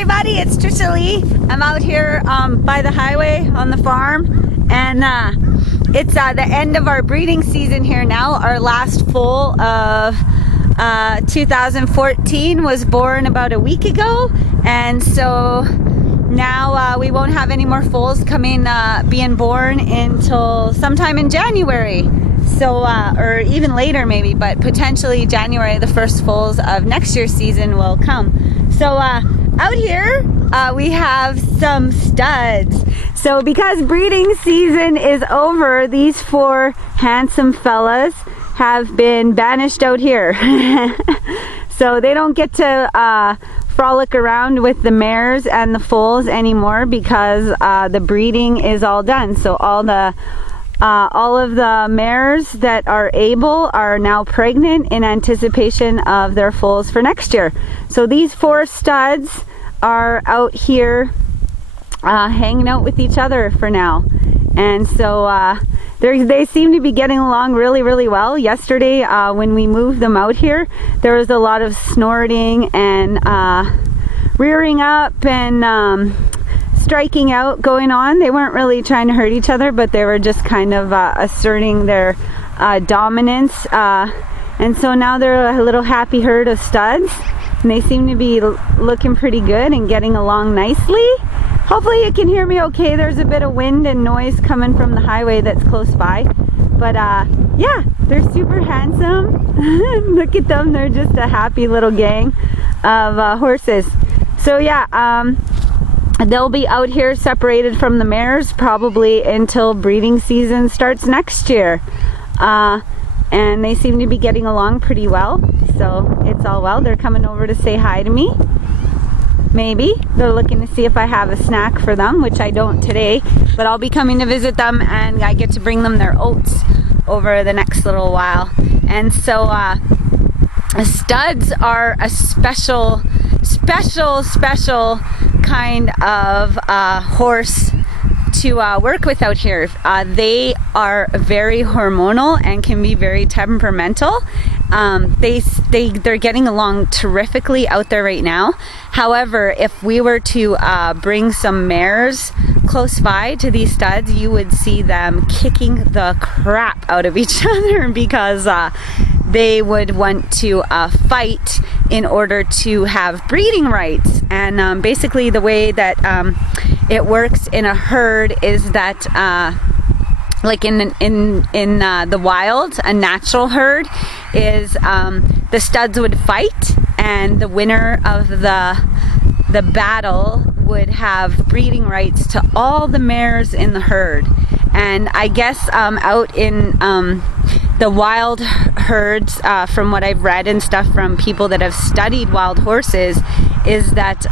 everybody, it's Trishaly. I'm out here by the highway on the farm, and it's the end of our breeding season here now. Our last foal of 2014 was born about a week ago, and so now we won't have any more foals being born until sometime in January. So, or even later maybe, but potentially January, the first foals of next year's season will come. So out here we have some studs. So because breeding season is over, these four handsome fellas have been banished out here. So they don't get to frolic around with the mares and the foals anymore because the breeding is all done. So all of the mares that are able are now pregnant in anticipation of their foals for next year. So these four studs are out here hanging out with each other for now. And so they seem to be getting along really, really well. Yesterday when we moved them out here, there was a lot of snorting and rearing up and striking out going on. They weren't really trying to hurt each other, but they were just kind of asserting their dominance. And so now they're a little happy herd of studs, and they seem to be looking pretty good and getting along nicely. Hopefully you can hear me okay. There's a bit of wind and noise coming from the highway that's close by. But yeah, they're super handsome. Look at them, they're just a happy little gang of horses. So yeah, they'll be out here separated from the mares probably until breeding season starts next year. And they seem to be getting along pretty well. So it's all well. They're coming over to say hi to me. Maybe. They're looking to see if I have a snack for them, which I don't today. But I'll be coming to visit them, and I get to bring them their oats over the next little while. And so studs are a special kind of horse to work with out here. They are very hormonal and can be very temperamental. They're getting along terrifically out there right now. However, if we were to bring some mares close by to these studs, you would see them kicking the crap out of each other because they would want to fight in order to have breeding rights. And basically the way that it works in a herd is that like in the wild, a natural herd is the studs would fight, and the winner of the battle would have breeding rights to all the mares in the herd. And I guess out in the wild herds, from what I've read and stuff from people that have studied wild horses, is that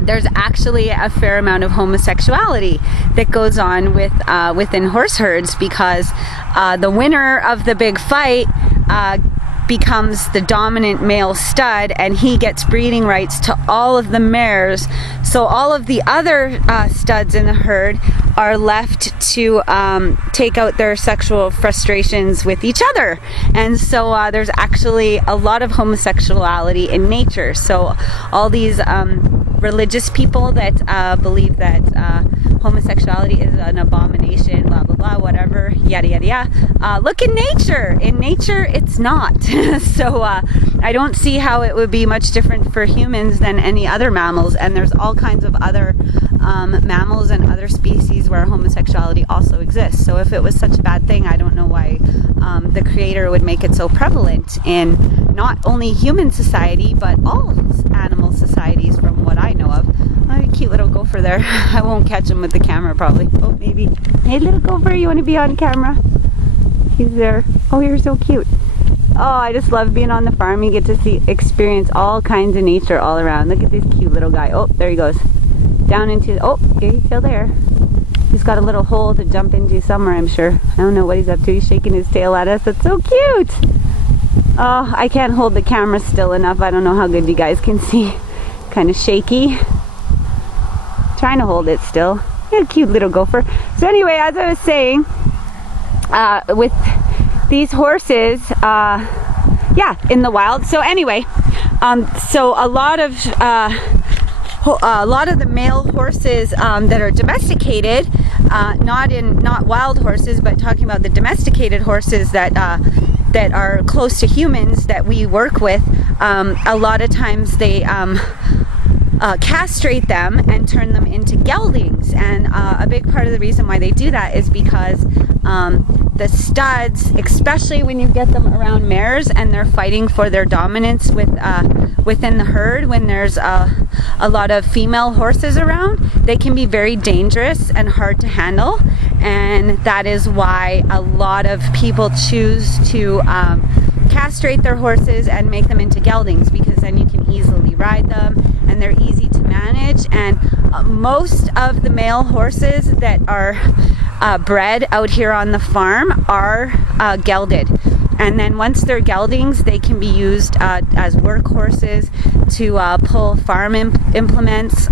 there's actually a fair amount of homosexuality that goes on within horse herds, because the winner of the big fight becomes the dominant male stud, and he gets breeding rights to all of the mares. So all of the other studs in the herd are left to take out their sexual frustrations with each other. And so there's actually a lot of homosexuality in nature. So all these religious people that believe that homosexuality is an abomination, blah blah blah, whatever, yada yada yada. Look in nature. In nature, it's not. So I don't see how it would be much different for humans than any other mammals. And there's all kinds of other mammals and other species where homosexuality also exists. So if it was such a bad thing, I don't know why the Creator would make it so prevalent in not only human society, but all animal societies, from what I know of. Oh, a cute little gopher there. I won't catch him with the camera probably. Oh, maybe. Hey, little gopher, you want to be on camera? He's there. Oh, you're so cute. Oh, I just love being on the farm. You get to experience all kinds of nature all around. Look at this cute little guy. Oh, there he goes. Down into, oh, he's still there. He's got a little hole to jump into somewhere, I'm sure. I don't know what he's up to. He's shaking his tail at us. That's so cute. Oh, I can't hold the camera still enough. I don't know how good you guys can see. Kind of shaky. Trying to hold it still. You're a cute little gopher. So anyway, as I was saying, with these horses, yeah, in the wild. So anyway, so a lot of a lot of the male horses that are domesticated, not wild horses, but talking about the domesticated horses that are close to humans that we work with, a lot of times they castrate them and turn them into geldings. And a big part of the reason why they do that is because the studs, especially when you get them around mares and they're fighting for their dominance within the herd, when there's a lot of female horses around, they can be very dangerous and hard to handle. And that is why a lot of people choose to castrate their horses and make them into geldings, because then you can easily ride them and they're easy to manage. And most of the male horses that are bred out here on the farm are gelded. And then once they're geldings, they can be used as work horses to pull farm implements.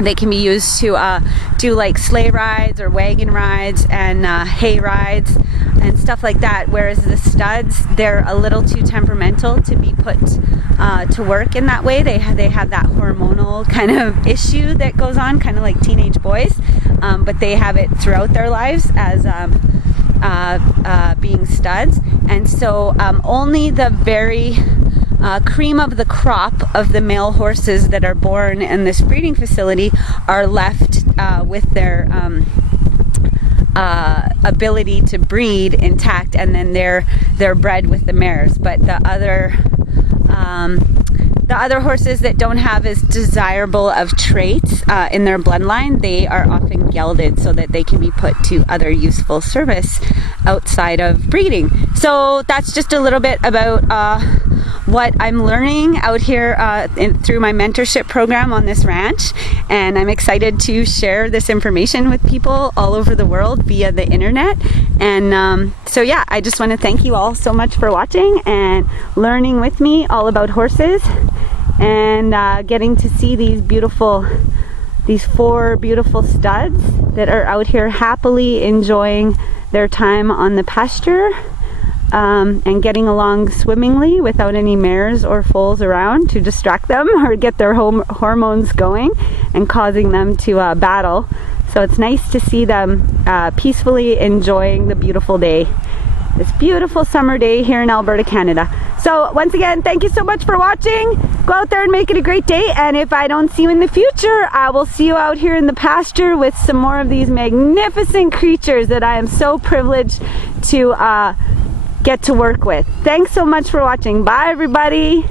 They can be used to do like sleigh rides or wagon rides and hay rides and stuff like that. Whereas the studs, they're a little too temperamental to be put to work in that way. They have that hormonal kind of issue that goes on, kind of like teenage boys, but they have it throughout their lives as being studs. And so only the very cream of the crop of the male horses that are born in this breeding facility are left with their ability to breed intact, and then they're bred with the mares. But the other horses that don't have as desirable of traits in their bloodline, they are often gelded so that they can be put to other useful service outside of breeding. So that's just a little bit about what I'm learning out here through my mentorship program on this ranch, and I'm excited to share this information with people all over the world via the internet. And so yeah, I just want to thank you all so much for watching and learning with me all about horses, and getting to see these four beautiful studs that are out here happily enjoying their time on the pasture. And getting along swimmingly without any mares or foals around to distract them or get their hormones going and causing them to battle. So it's nice to see them peacefully enjoying the beautiful day, this beautiful summer day here in Alberta, Canada. So once again, thank you so much for watching. Go out there and make it a great day, and if I don't see you in the future, I will see you out here in the pasture with some more of these magnificent creatures that I am so privileged to get to work with. Thanks so much for watching. Bye everybody.